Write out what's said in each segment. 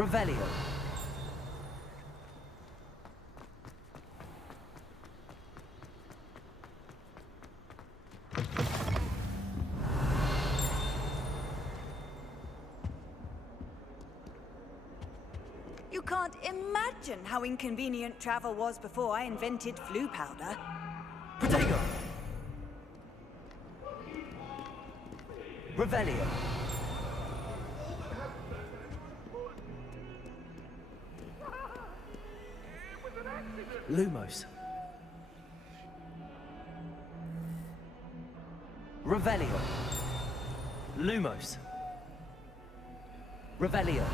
Revelio. You can't imagine how inconvenient travel was before I invented flu powder. Protego. Revelio. Lumos. Revelio. Lumos. Revelio.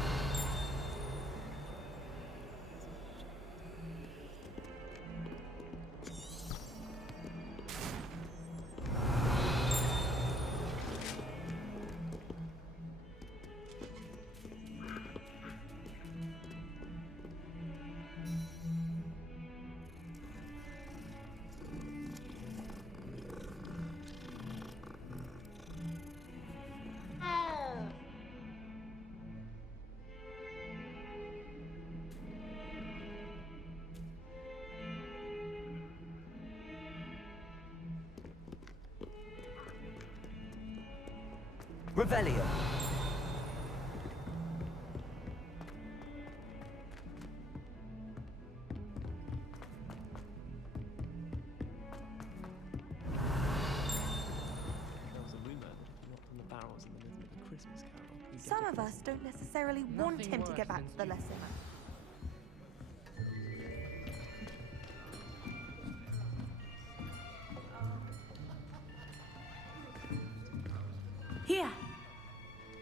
Revelio. There was a rumour that he knocked on the barrels in the rhythm of a Christmas carol. Some of us don't necessarily want him to get back to the lesson. Here,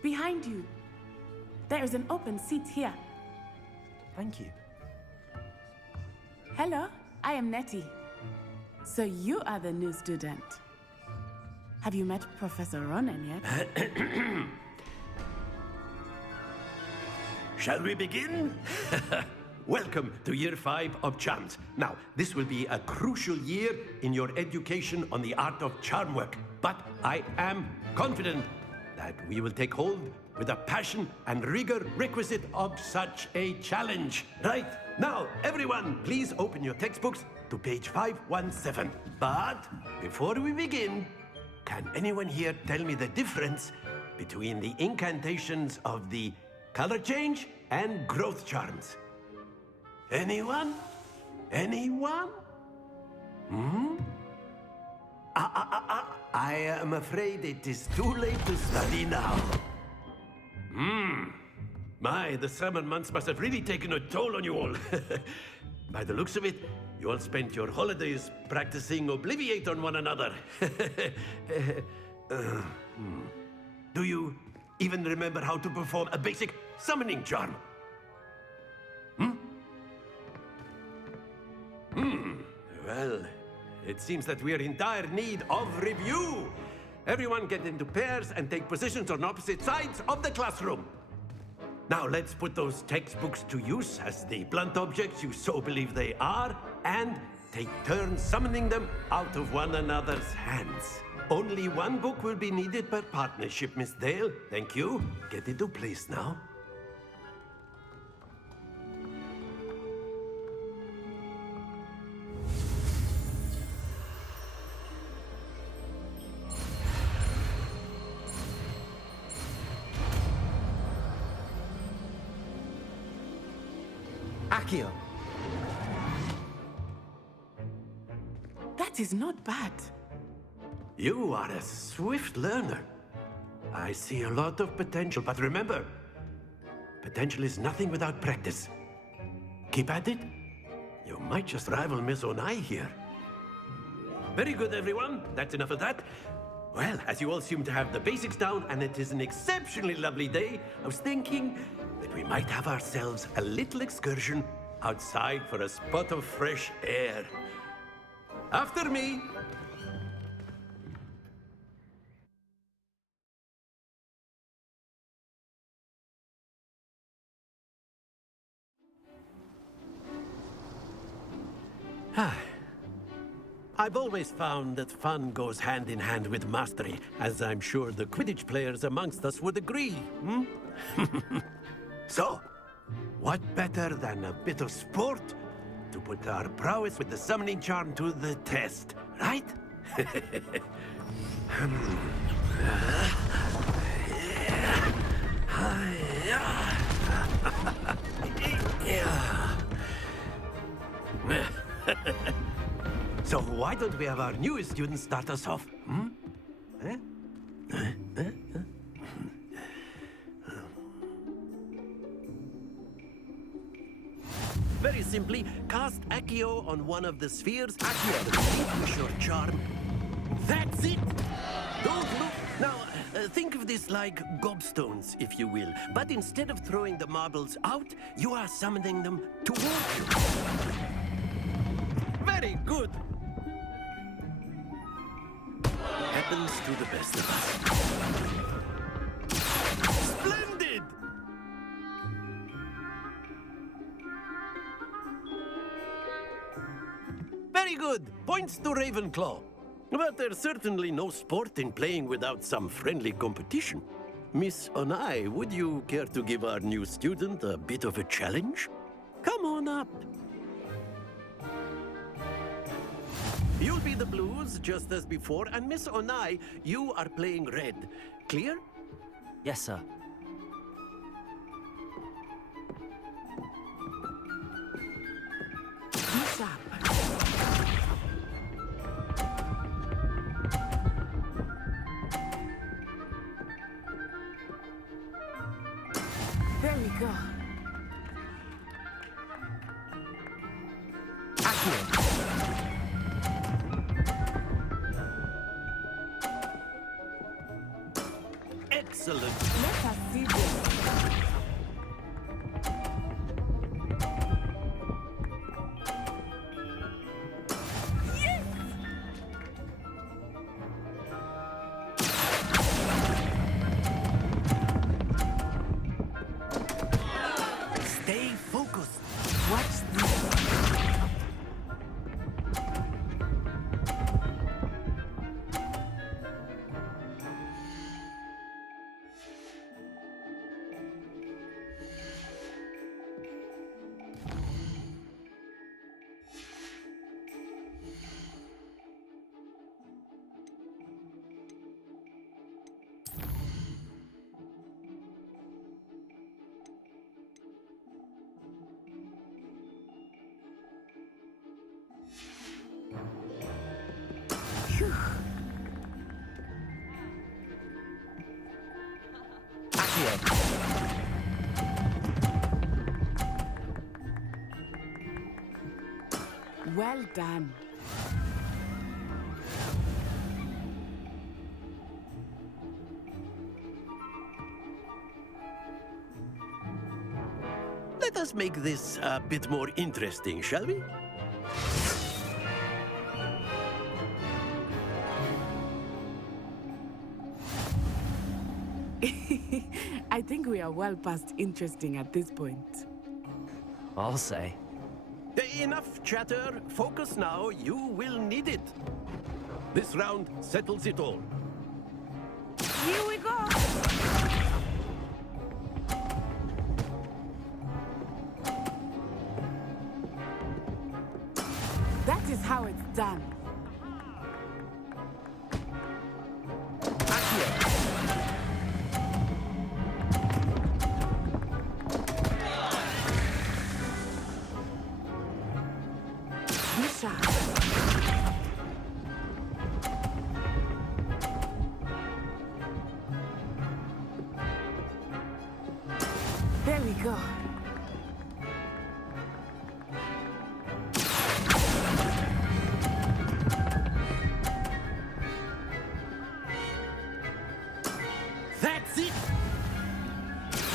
behind you. There is an open seat here. Thank you. Hello, I am Nettie. So you are the new student. Have you met Professor Ronan yet? Shall we begin? Welcome to Year 5 of Charms. Now, this will be a crucial year in your education on the art of charm work. But I am confident that we will take hold with the passion and rigor requisite of such a challenge. Right, now, everyone, please open your textbooks to page 517. But before we begin, can anyone here tell me the difference between the incantations of the color change and growth charms? Anyone? Anyone? I am afraid it is too late to study now. My, the summer months must have really taken a toll on you all. By the looks of it, you all spent your holidays practicing Obliviate on one another. Do you even remember how to perform a basic summoning charm? Well, it seems that we are in dire need of review. Everyone get into pairs and take positions on opposite sides of the classroom. Now let's put those textbooks to use as the blunt objects you so believe they are, and take turns summoning them out of one another's hands. Only one book will be needed per partnership, Miss Dale. Thank you. Get into place now. Accio. That is not bad. You are a swift learner. I see a lot of potential, but remember, potential is nothing without practice. Keep at it. You might just rival Miss Onai here. Very good, everyone. That's enough of that. Well, as you all seem to have the basics down, and it is an exceptionally lovely day, I was thinking that we might have ourselves a little excursion outside for a spot of fresh air. After me. I've always found that fun goes hand in hand with mastery, as I'm sure the Quidditch players amongst us would agree, So, What better than a bit of sport to put our prowess with the summoning charm to the test, right? So why don't we have our newest student start us off? Hmm? Eh? Very simply, cast Accio on one of the spheres. Accio, relinquish your charm. That's it! Don't look. Now, think of this like gobstones, if you will. But instead of throwing the marbles out, you are summoning them toward you. Very good! Happens to the best of us. Splendid! Very good. Points to Ravenclaw. But there's certainly no sport in playing without some friendly competition. Miss Onai, would you care to give our new student a bit of a challenge? Come on up. You'll be the blues, just as before, and Miss Onai, you are playing red. Clear? Yes, sir. Bishop. There we go. Accio. Excellent. Let us see this. Stay focused. Watch this. Accio. Well done. Let us make this a bit more interesting, shall we? I think we are well past interesting at this point. I'll say. Enough chatter. Focus now. You will need it. This round settles it all. Here we go! That is how it's done. Accio. Bishop. There we go. That's it.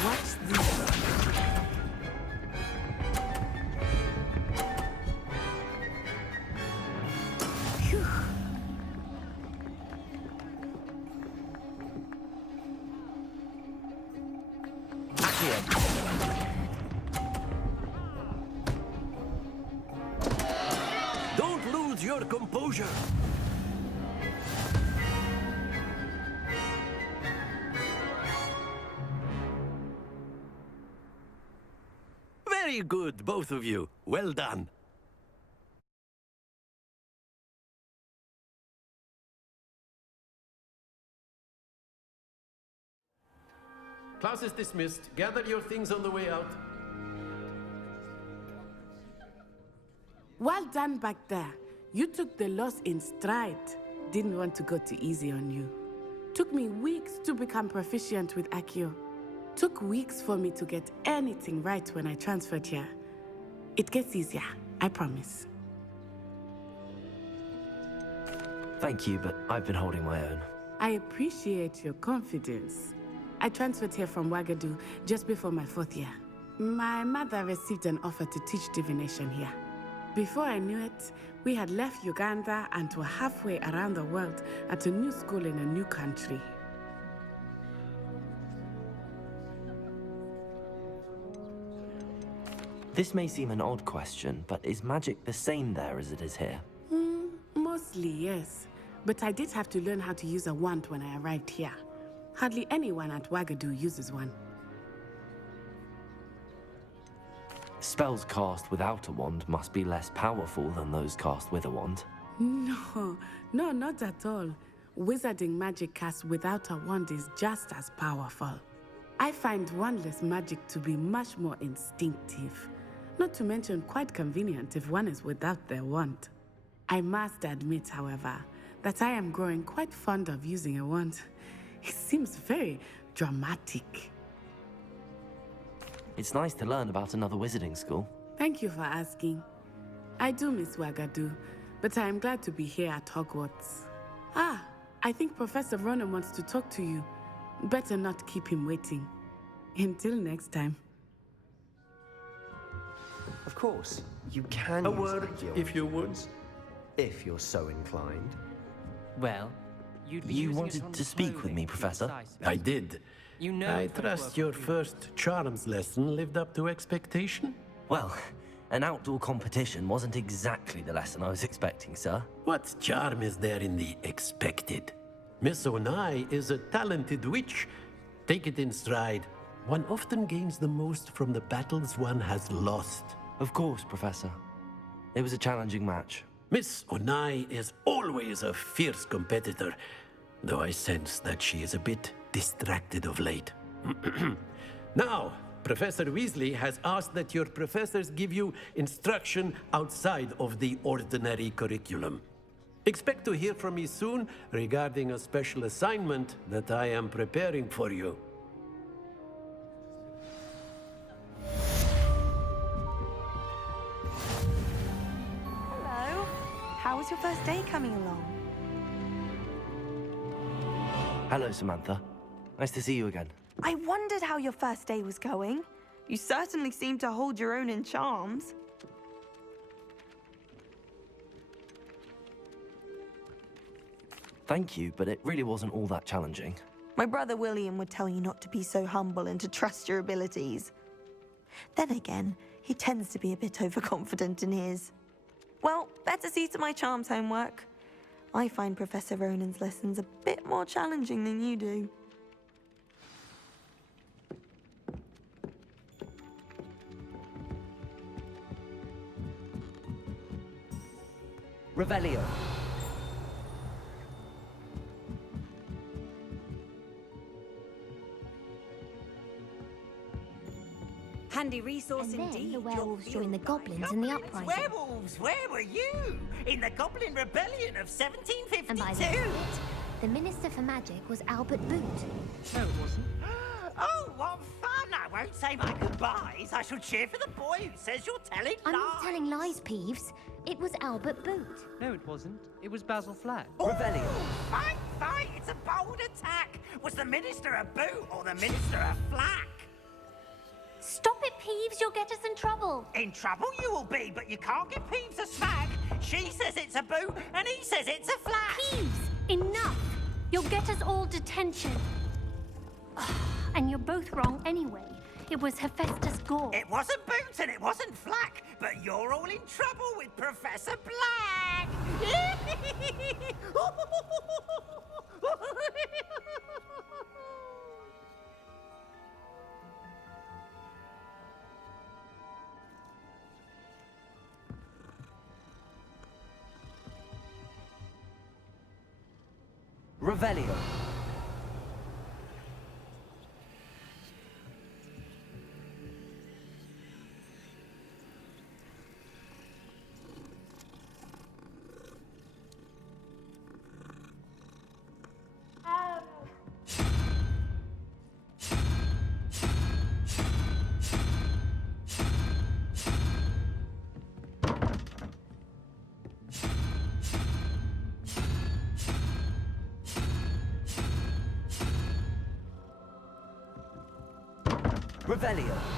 Watch this. Phew. Accio. Don't lose your composure. Very good, both of you. Well done. Class is dismissed. Gather your things on the way out. Well done back there. You took the loss in stride. Didn't want to go too easy on you. Took me weeks to become proficient with Accio. Took weeks for me to get anything right when I transferred here. It gets easier, I promise. Thank you, but I've been holding my own. I appreciate your confidence. I transferred here from Wagadu just before my 4th year. My mother received an offer to teach divination here. Before I knew it, we had left Uganda and were halfway around the world at a new school in a new country. This may seem an odd question, but is magic the same there as it is here? Mostly, yes. But I did have to learn how to use a wand when I arrived here. Hardly anyone at Wagadu uses one. Spells cast without a wand must be less powerful than those cast with a wand. No, not at all. Wizarding magic cast without a wand is just as powerful. I find wandless magic to be much more instinctive. Not to mention quite convenient if one is without their wand. I must admit, however, that I am growing quite fond of using a wand. It seems very dramatic. It's nice to learn about another wizarding school. Thank you for asking. I do miss Wagadu, but I am glad to be here at Hogwarts. Ah, I think Professor Ronan wants to talk to you. Better not keep him waiting. Until next time. Of course, you can A use word, Accio if you would. if you're so inclined. Well, you'd be You using it wanted on to speak with clothing, me, to be Professor? precise. I did. You know I French trust work your will do. first charms lesson lived up to expectation. Well, an outdoor competition wasn't exactly the lesson I was expecting, sir. What charm is there in the expected? Miss Onai is a talented witch. Take it in stride. One often gains the most from the battles one has lost. Of course, Professor. It was a challenging match. Miss Onai is always a fierce competitor, though I sense that she is a bit distracted of late. Now, Professor Weasley has asked that your professors give you instruction outside of the ordinary curriculum. Expect to hear from me soon regarding a special assignment that I am preparing for you. Hello. How was your first day coming along? Hello, Samantha. Nice to see you again. I wondered how your first day was going. You certainly seem to hold your own in charms. Thank you, but it really wasn't all that challenging. My brother William would tell you not to be so humble and to trust your abilities. Then again, he tends to be a bit overconfident in his. Well, better see to my charms homework. I find Professor Ronan's lessons a bit more challenging than you do. Revelio. Handy resource And then indeed. the your werewolves field joined the guide. goblins in the uprising. Werewolves, where were you? In the Goblin Rebellion of And by the 1752? end of it, the Minister for Magic was Albert Boot. No, it wasn't. Oh, what fun! I won't say my goodbyes. I shall cheer for the boy who says you're telling I'm lies. not telling lies, Peeves. It was Albert Boot. No, it wasn't. It was Basil Flack. Revelio. Fight, fight! It's a bold attack. Was the Minister a boot or the Minister a flack? Stop it, Peeves. You'll get us in trouble. In trouble you will be, but you can't give Peeves a smack. She says it's a boot, and he says it's a flack. Peeves, enough. You'll get us all detention. And you're both wrong anyway. It was Hephaestus Gore. It wasn't boot and it wasn't flack, but you're all in trouble with Professor Black. Revelio. Revelio.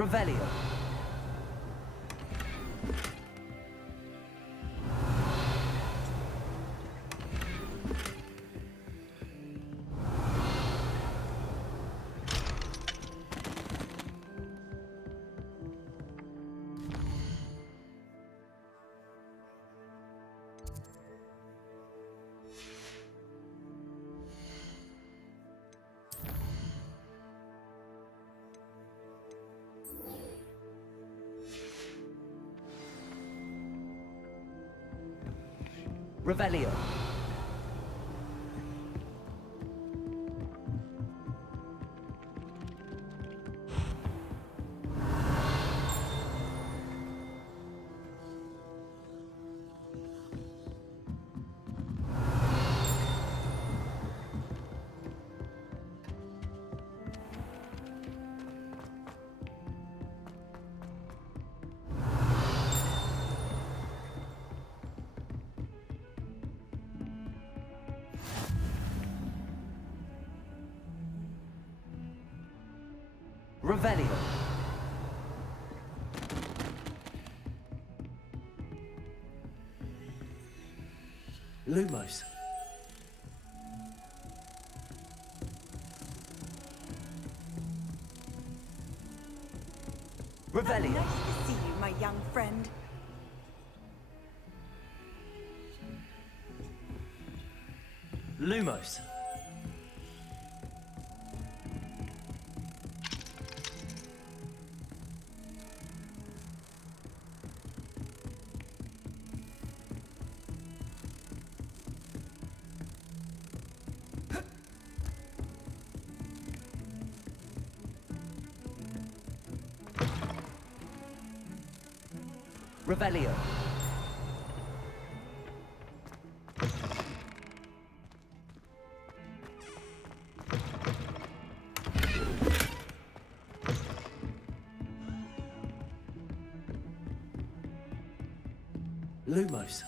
Revelio. Revelio. Revelio. Lumos. Revelio. Nice to see you, my young friend. Lumos. Revelio. Lumos.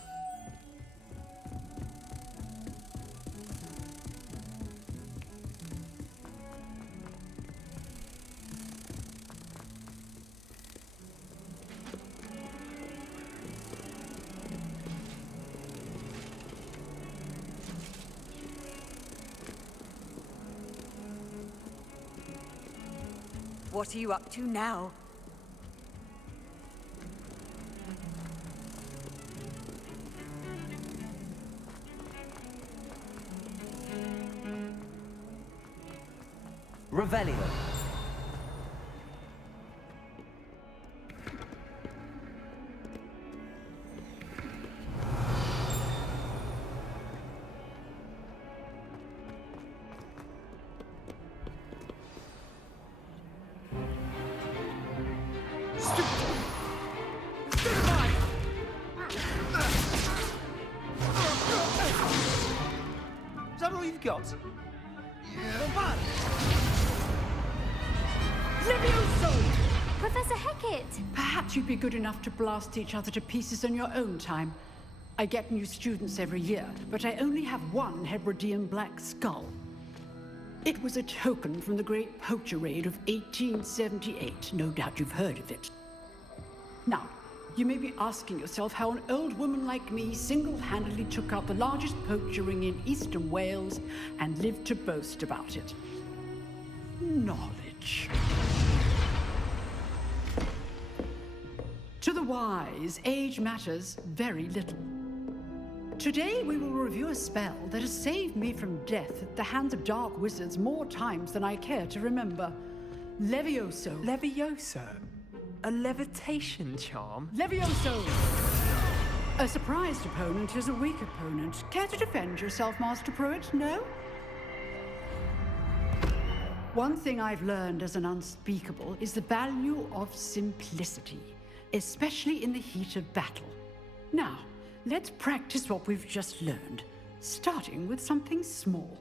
What are you up to now? Revelio. Is that all you've got? Professor Hecat! Perhaps you'd be good enough to blast each other to pieces on your own time. I get new students every year, but I only have one Hebridean black skull. It was a token from the Great Poacher Raid of 1878. No doubt you've heard of it. Now, you may be asking yourself how an old woman like me single-handedly took out the largest poacher ring in eastern Wales and lived to boast about it. Knowledge. To the wise, age matters very little. Today we will review a spell that has saved me from death at the hands of dark wizards more times than I care to remember. Levioso. Levioso? A levitation charm? Levioso! A surprised opponent is a weak opponent. Care to defend yourself, Master Pruitt? No? One thing I've learned as an unspeakable is the value of simplicity, especially in the heat of battle. Now, let's practice what we've just learned, starting with something small.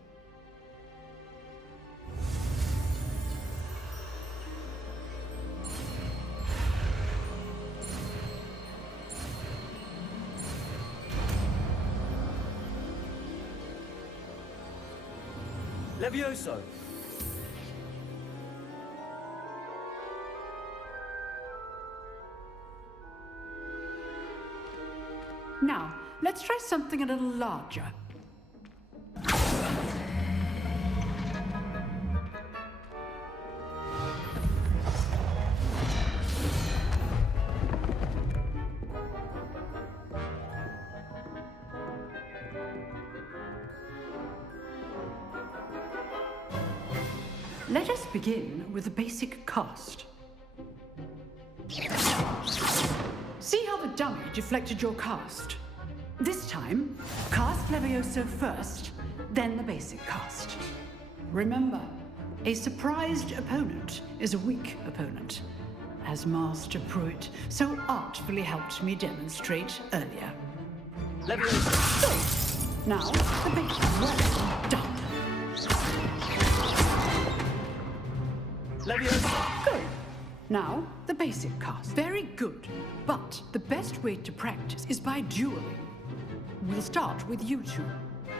Levioso. Now, let's try something a little larger. Let us begin with the basic cast. See how the dummy deflected your cast? This time, cast Levioso first, then the basic cast. Remember, a surprised opponent is a weak opponent, as Master Pruitt so artfully helped me demonstrate earlier. Levioso. So, now, the basic. Well done. Levioso. Good. Now, the basic cast. Very good. But the best way to practice is by dueling. We'll start with you two.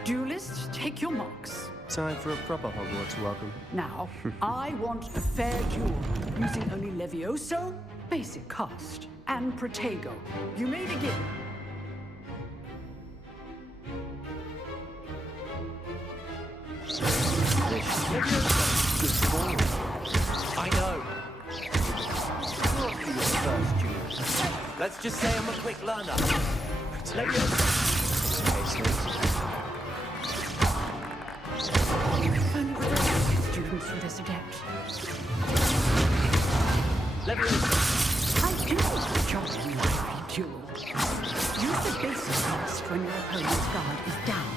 Duelists, take your marks. Time for a proper Hogwarts welcome. Now, I want a fair duel, using only Levioso, basic cast, and Protego. You may begin. Good ball. I know. Not for your first duel. Let's just say I'm a quick learner. Levioso. Only with the students for this adept. Levioso. I do want a jolly lively duel. Use the basic cast when your opponent's guard is down.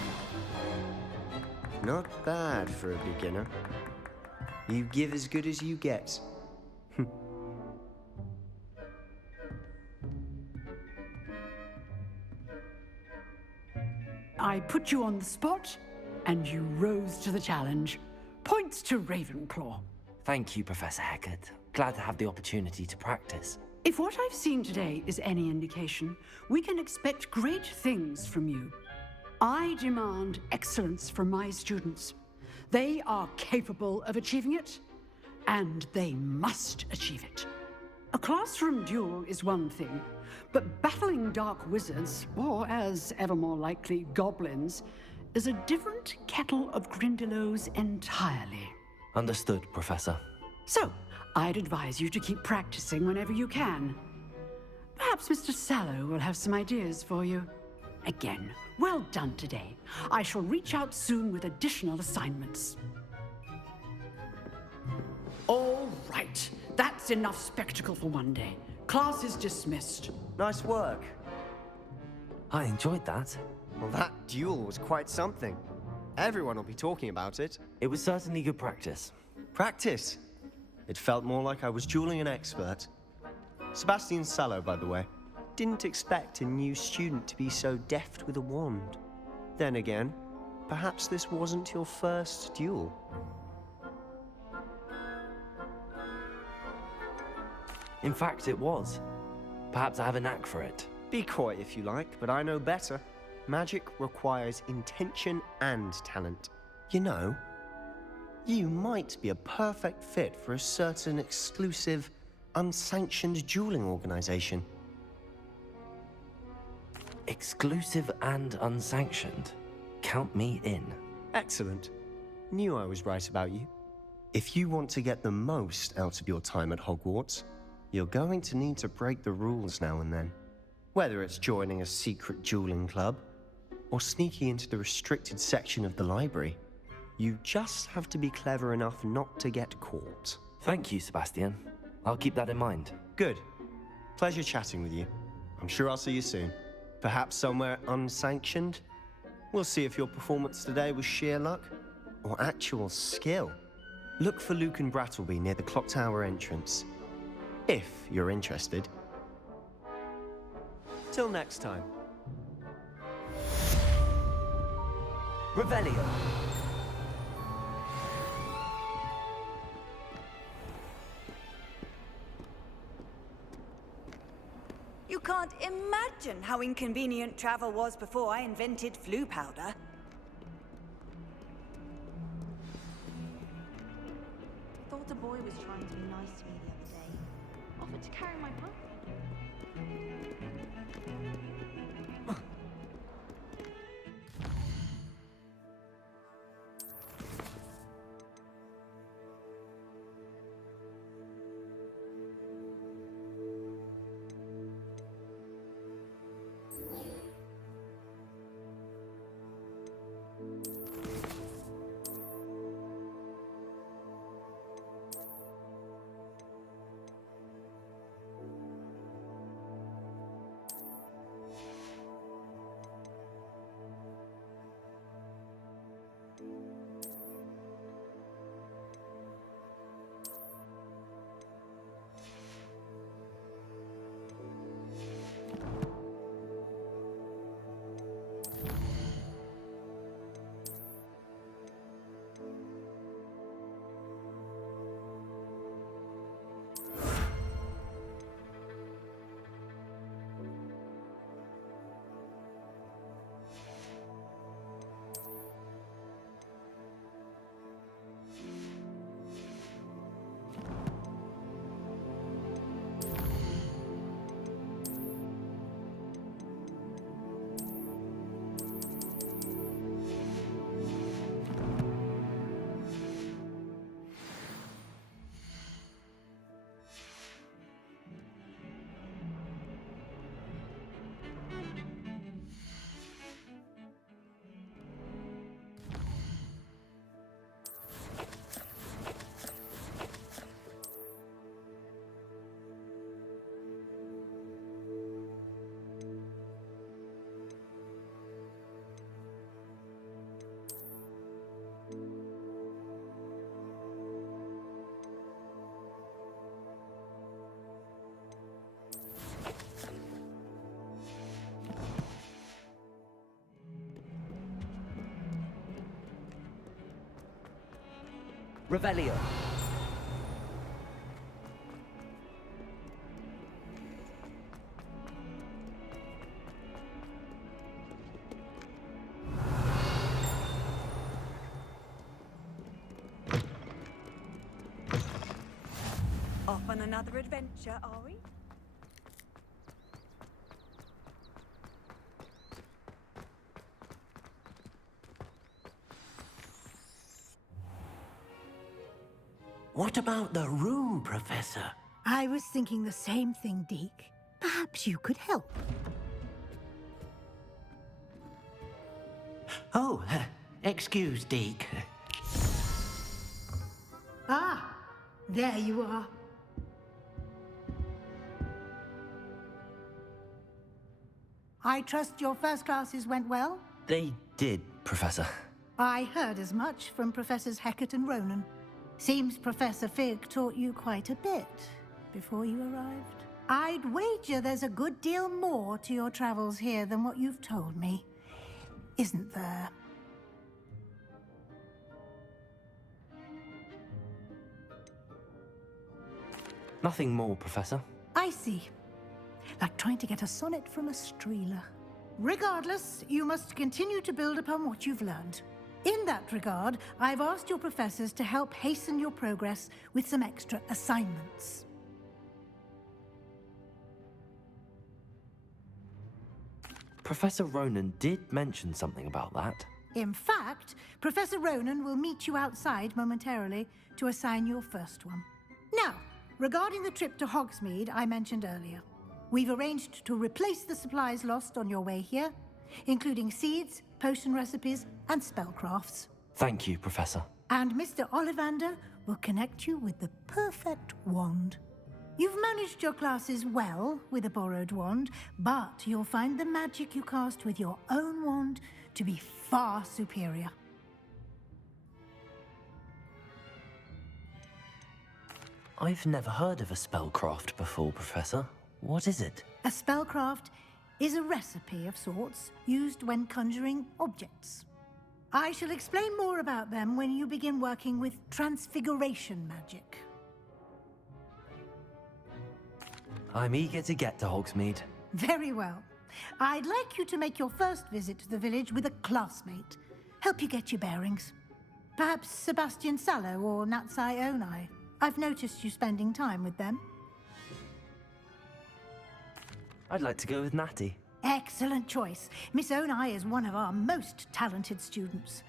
Not bad for a beginner. You give as good as you get. I put you on the spot, and you rose to the challenge. Points to Ravenclaw. Thank you, Professor Hecat. Glad to have the opportunity to practice. If what I've seen today is any indication, we can expect great things from you. I demand excellence from my students. They are capable of achieving it, and they must achieve it. A classroom duel is one thing, but battling dark wizards, or as ever more likely, goblins, is a different kettle of Grindylows entirely. Understood, Professor. So, I'd advise you to keep practicing whenever you can. Perhaps Mr. Sallow will have some ideas for you. Again, well done today. I shall reach out soon with additional assignments. All right, that's enough spectacle for one day. Class is dismissed. Nice work. I enjoyed that. Well, that duel was quite something. Everyone will be talking about it. It was certainly good practice. Practice? It felt more like I was dueling an expert. Sebastian Sallow, by the way. Didn't expect a new student to be so deft with a wand. Then again, perhaps this wasn't your first duel. In fact, it was. Perhaps I have a knack for it. Be coy if you like, but I know better. Magic requires intention and talent. You know, you might be a perfect fit for a certain exclusive, unsanctioned dueling organization. Exclusive and unsanctioned. Count me in. Excellent. Knew I was right about you. If you want to get the most out of your time at Hogwarts, you're going to need to break the rules now and then. Whether it's joining a secret dueling club, or sneaking into the restricted section of the library, you just have to be clever enough not to get caught. Thank you, Sebastian. I'll keep that in mind. Good. Pleasure chatting with you. I'm sure I'll see you soon. Perhaps somewhere unsanctioned? We'll see if your performance today was sheer luck or actual skill. Look for Luke and Brattleby near the clock tower entrance, if you're interested. Till next time. Revelio. You can't imagine how inconvenient travel was before I invented flu powder. I thought a boy was trying to be nice to me the other day. Offered to carry my puppy. Revelio. Off on another adventure, are we? What about the room, Professor? I was thinking the same thing, Deke. Perhaps you could help. Oh, excuse, Deke. Ah, there you are. I trust your first classes went well? They did, Professor. I heard as much from Professors Hecat and Ronan. Seems Professor Fig taught you quite a bit before you arrived. I'd wager there's a good deal more to your travels here than what you've told me. Isn't there? Nothing more, Professor. I see. Like trying to get a sonnet from a streeler. Regardless, you must continue to build upon what you've learned. In that regard, I've asked your professors to help hasten your progress with some extra assignments. Professor Ronan did mention something about that. In fact, Professor Ronan will meet you outside momentarily to assign your first one. Now, regarding the trip to Hogsmeade I mentioned earlier, we've arranged to replace the supplies lost on your way here, including seeds, potion recipes, and spellcrafts. Thank you, Professor. And Mr. Ollivander will connect you with the perfect wand. You've managed your classes well with a borrowed wand, but you'll find the magic you cast with your own wand to be far superior. I've never heard of a spellcraft before, Professor. What is it? A spellcraft is a recipe of sorts used when conjuring objects. I shall explain more about them when you begin working with transfiguration magic. I'm eager to get to Hogsmeade. Very well. I'd like you to make your first visit to the village with a classmate. Help you get your bearings. Perhaps Sebastian Sallow or Natsai Onai. I've noticed you spending time with them. I'd like to go with Natty. Excellent choice. Miss Onai is one of our most talented students.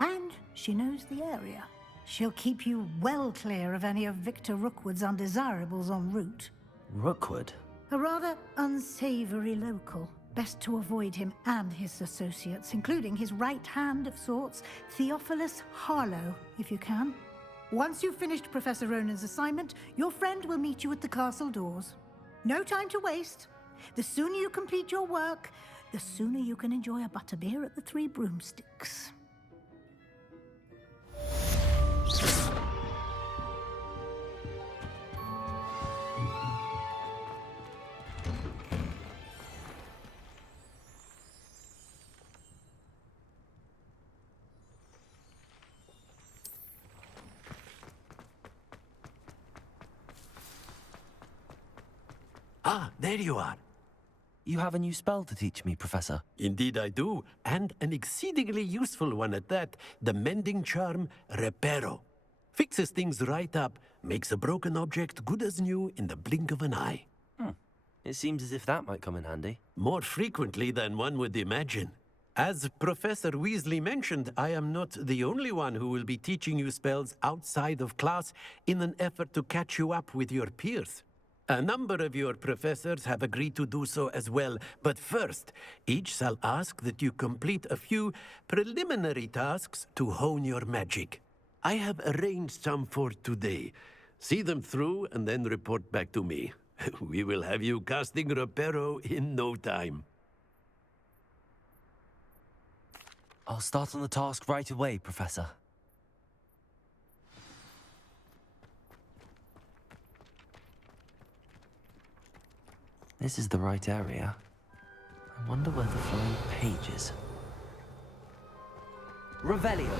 And she knows the area. She'll keep you well clear of any of Victor Rookwood's undesirables en route. Rookwood? A rather unsavory local. Best to avoid him and his associates, including his right hand of sorts, Theophilus Harlow, if you can. Once you've finished Professor Ronan's assignment, your friend will meet you at the castle doors. No time to waste. The sooner you complete your work, the sooner you can enjoy a butterbeer at the Three Broomsticks. Ah, there you are. You have a new spell to teach me, Professor. Indeed I do, and an exceedingly useful one at that. The mending charm, Reparo. Fixes things right up, makes a broken object good as new in the blink of an eye. It seems as if that might come in handy. More frequently than one would imagine. As Professor Weasley mentioned, I am not the only one who will be teaching you spells outside of class in an effort to catch you up with your peers. A number of your professors have agreed to do so as well, but first, each shall ask that you complete a few preliminary tasks to hone your magic. I have arranged some for today. See them through and then report back to me. We will have you casting Reparo in no time. I'll start on the task right away, Professor. This is the right area. I wonder where the flying page is. Revelio.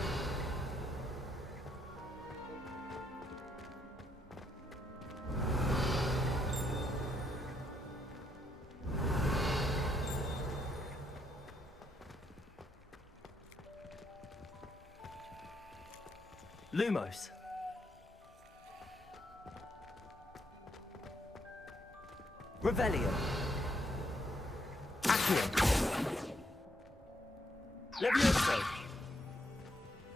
Lumos. Revelio. Accio. Levioso.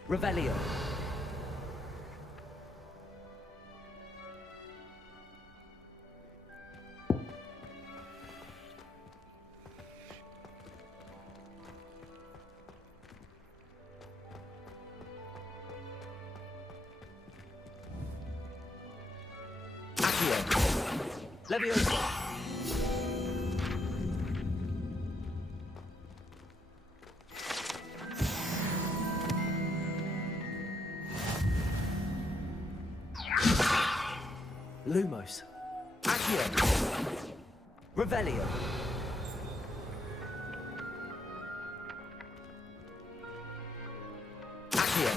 Revelio. Levioso. Lumos. Accio. Revelio. Accio.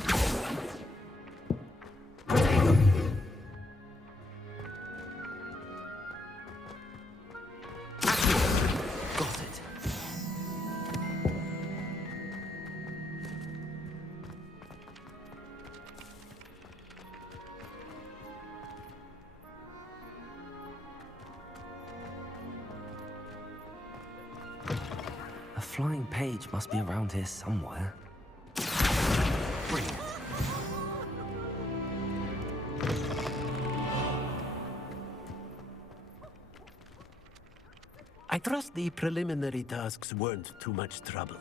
Protego. Got it. A flying page must be around here somewhere. Brilliant. I trust the preliminary tasks weren't too much trouble.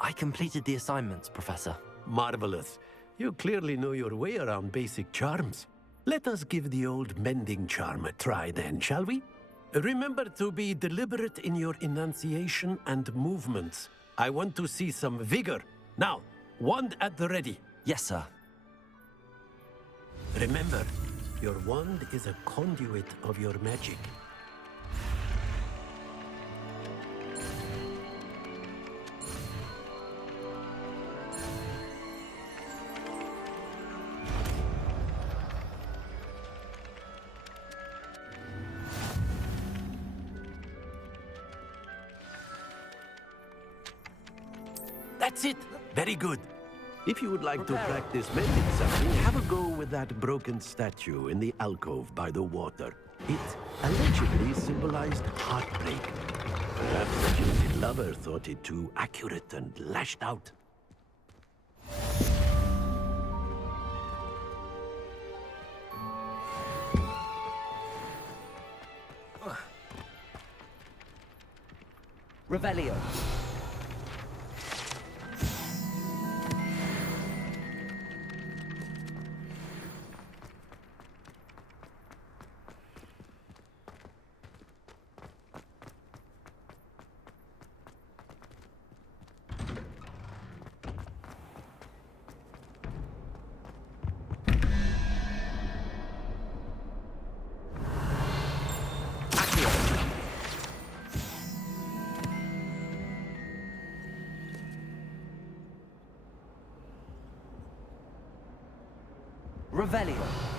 I completed the assignments, Professor. Marvelous. You clearly know your way around basic charms. Let us give the old mending charm a try then, shall we? Remember to be deliberate in your enunciation and movements. I want to see some vigor. Now, wand at the ready. Yes, sir. Remember, your wand is a conduit of your magic. That's it. Very good. If you would like to practice mending something, have a go with that broken statue in the alcove by the water. It allegedly symbolized heartbreak. Perhaps the jilted lover thought it too accurate and lashed out. Revelio. Revelio.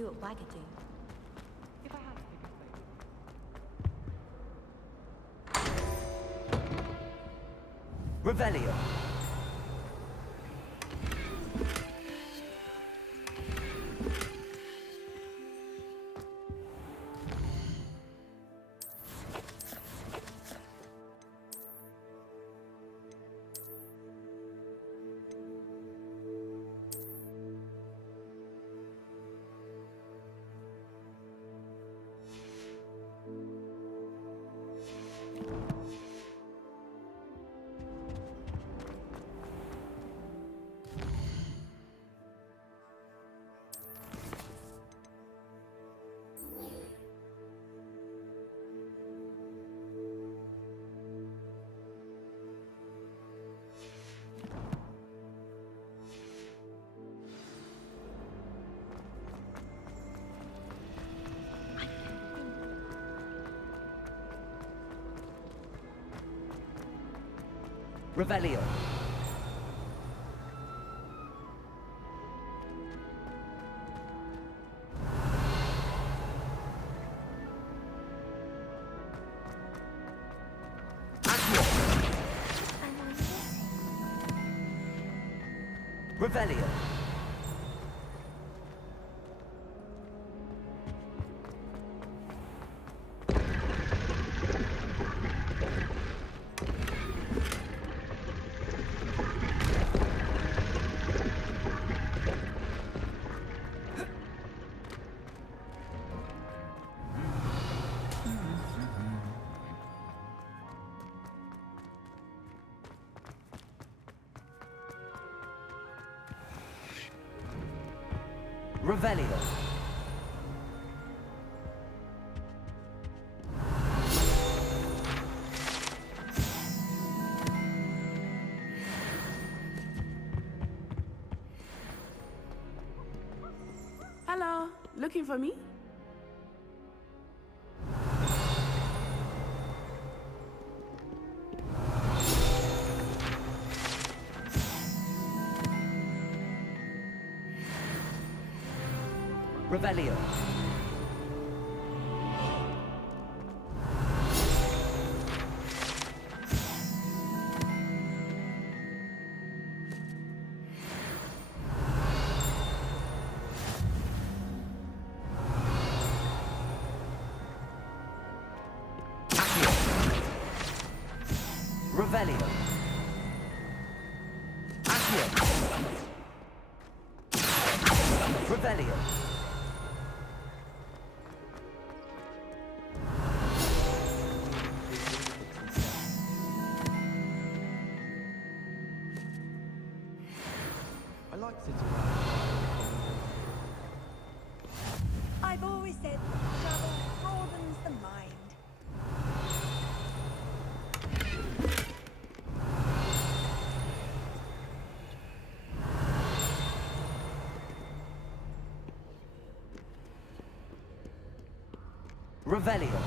do what Wagga do. If I had to pick a favourite. Revelio. Revelio. Revelio. Revelio. Hello, looking for me? Revelio. Revelio. Accio. Revelio. I like sitting around. I've always said travel broadens the mind. Revelio.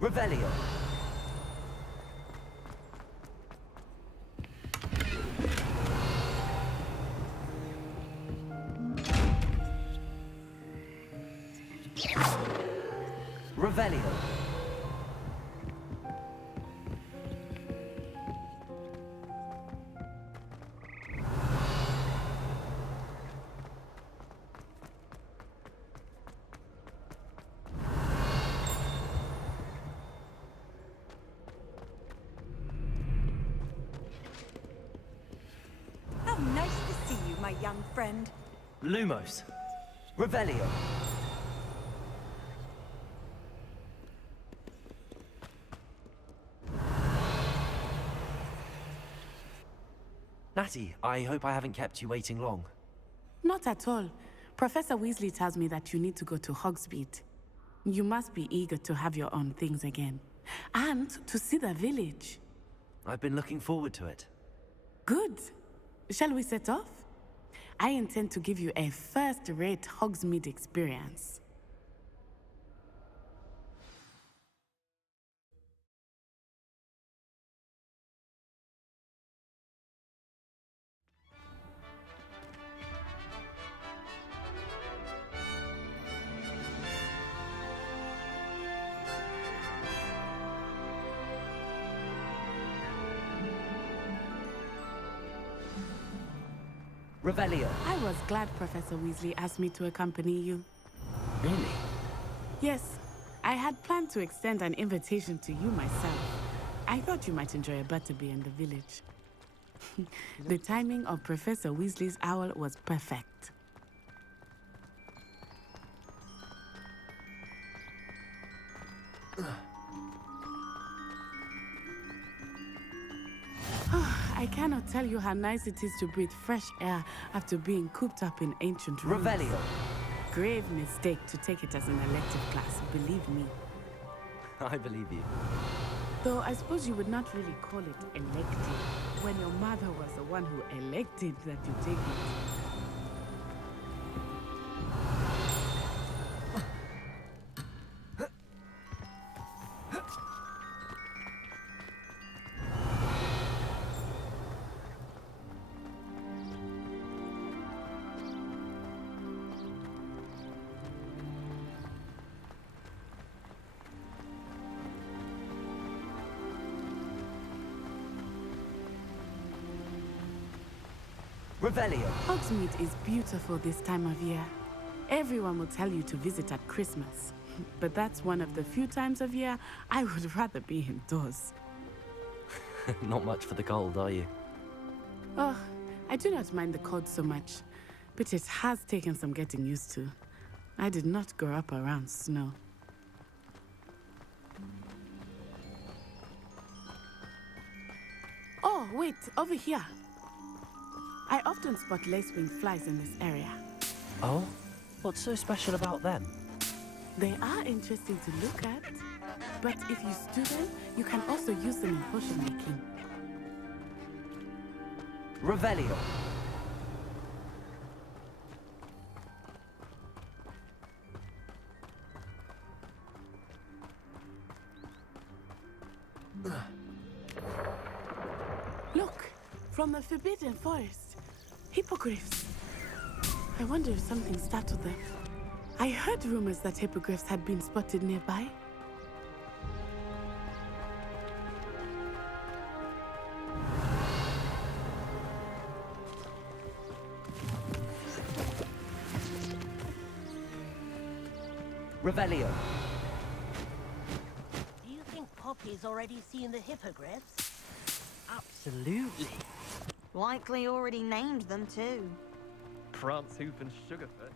Revelio. Revelio. How nice to see you, my young friend. Lumos. Revelio. Natty, I hope I haven't kept you waiting long. Not at all. Professor Weasley tells me that you need to go to Hogsmeade. You must be eager to have your own things again. And to see the village. I've been looking forward to it. Good. Shall we set off? I intend to give you a first-rate Hogsmeade experience. Revelio. I was glad Professor Weasley asked me to accompany you. Really? Yes, I had planned to extend an invitation to you myself. I thought you might enjoy a butterbeer in the village. The timing of Professor Weasley's owl was perfect. I cannot tell you how nice it is to breathe fresh air after being cooped up in ancient ruins. Revelio. Grave mistake to take it as an elective class, believe me. I believe you. Though I suppose you would not really call it elective when your mother was the one who elected that you take it. Revelio. Hogsmeade is beautiful this time of year. Everyone will tell you to visit at Christmas. But that's one of the few times of year I would rather be indoors. Not much for the cold, are you? Oh, I do not mind the cold so much, but it has taken some getting used to. I did not grow up around snow. Oh, wait, over here. I often spot lacewing flies in this area. Oh? What's so special about them? They are interesting to look at, but if you stew them, you can also use them in potion making. Revelio. Look, from the Forbidden Forest. Hippogriffs. I wonder if something startled them. I heard rumors that hippogriffs had been spotted nearby. Revelio. Do you think Poppy's already seen the hippogriffs? Absolutely. Likely already named them too. Prance, Hoof, and Sugarfoot.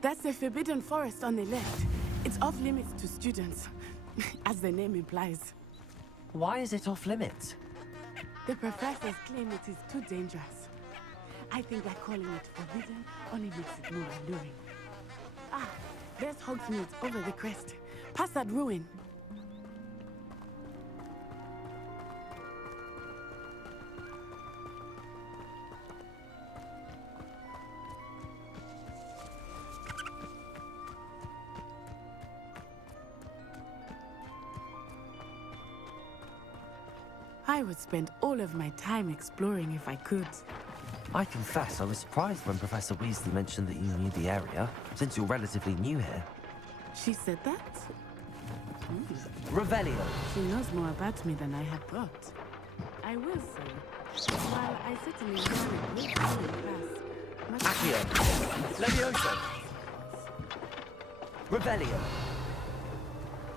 That's the Forbidden Forest on the left. It's off limits to students, as the name implies. Why is it off limits? The professors claim it is too dangerous. I think that calling it forbidden only makes it more alluring. Ah, there's Hogsmeade over the crest. Past that ruin. I would spend all of my time exploring if I could. I confess I was surprised when Professor Weasley mentioned that you knew the area, since you're relatively new here. She said that? Revelio. She knows more about me than I had thought. I will say, while I certainly learned a great deal in class, Accio. Levioso. Revelio.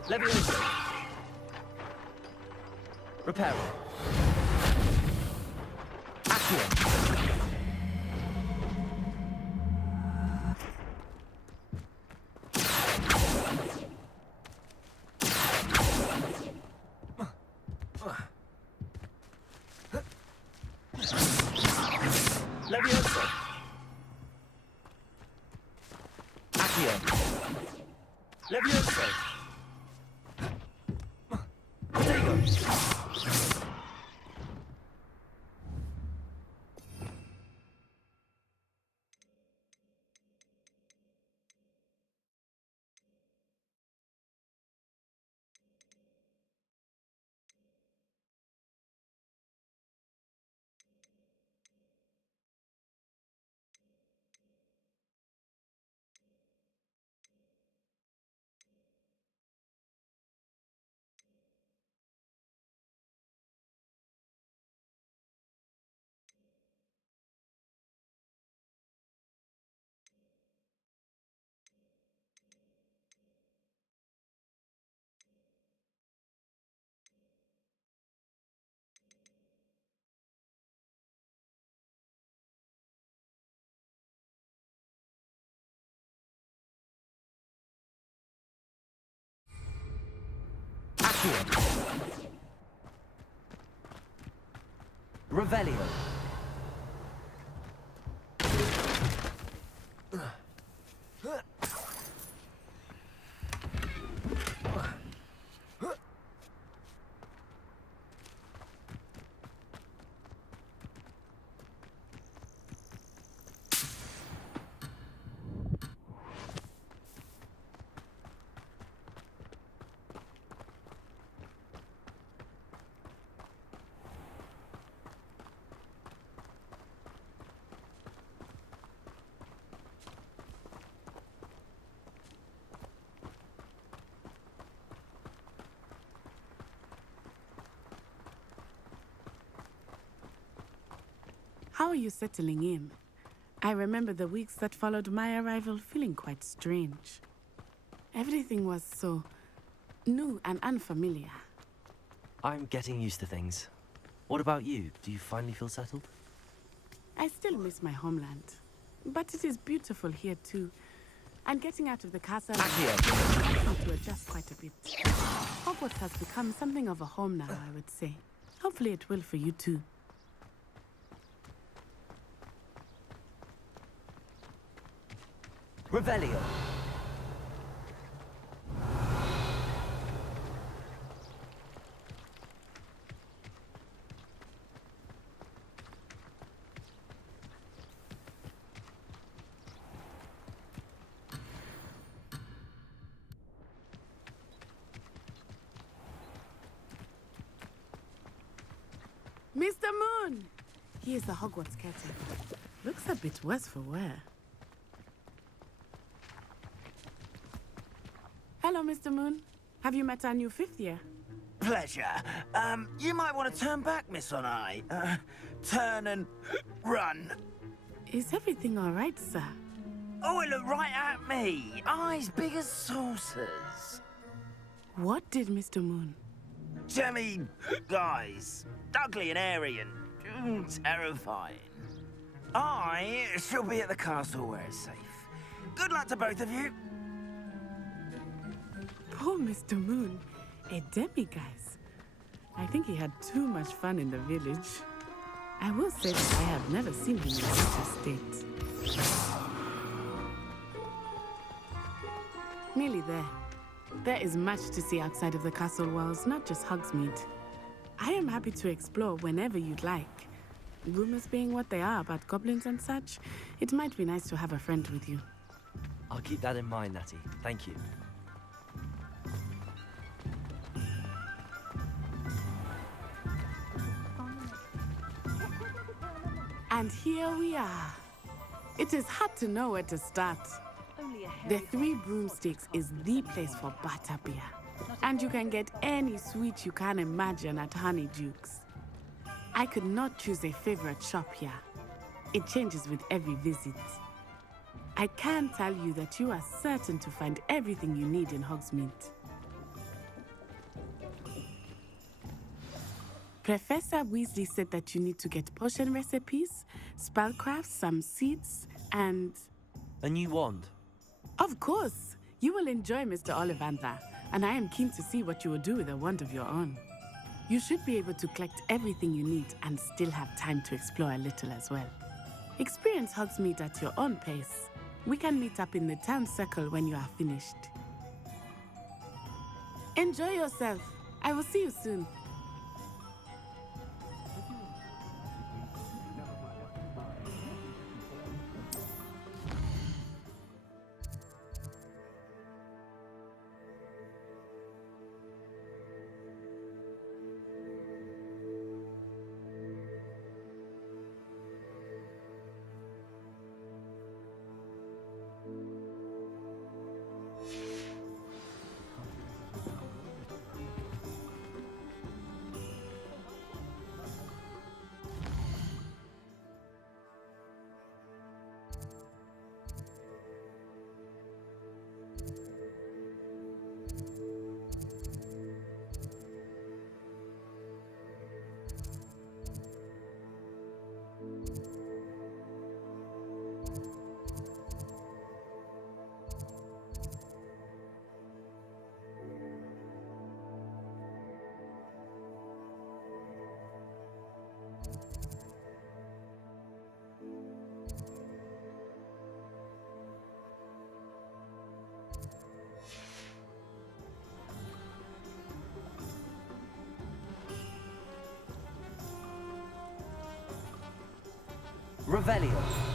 Levioso. Reparo. Accio. Levioso. Potato! Revelio. How are you settling in? I remember the weeks that followed my arrival feeling quite strange. Everything was so new and unfamiliar. I'm getting used to things. What about you? Do you finally feel settled? I still miss my homeland, but it is beautiful here too. And getting out of the castle has to adjust quite a bit. Hogwarts has become something of a home now, I would say. Hopefully it will for you too. Revelio. Mr. Moon! He is the Hogwarts caretaker. Looks a bit worse for wear. Hello, Mr. Moon. Have you met our new fifth year? Pleasure. You might want to turn back, Miss Onai. Turn and run. Is everything all right, sir? Oh, it looked right at me. Eyes big as saucers. What did Mr. Moon? Jemmy guys. Ugly and airy and terrifying. I shall be at the castle where it's safe. Good luck to both of you. Poor Mr. Moon. A demiguise. I think he had too much fun in the village. I will say that I have never seen him in such a state. Nearly there. There is much to see outside of the castle walls, not just Hogsmeade. I am happy to explore whenever you'd like. Rumors being what they are about goblins and such, it might be nice to have a friend with you. I'll keep that in mind, Natty. Thank you. And here we are. It is hard to know where to start. The Three Broomsticks is the place for butterbeer. And you can get any sweet you can imagine at Honeydukes. I could not choose a favorite shop here. It changes with every visit. I can tell you that you are certain to find everything you need in Hogsmeade. Professor Weasley said that you need to get potion recipes, spellcrafts, some seeds, and... A new wand? Of course! You will enjoy Mr. Ollivander, and I am keen to see what you will do with a wand of your own. You should be able to collect everything you need and still have time to explore a little as well. Experience Hogsmeade at your own pace. We can meet up in the town circle when you are finished. Enjoy yourself. I will see you soon. Revelio.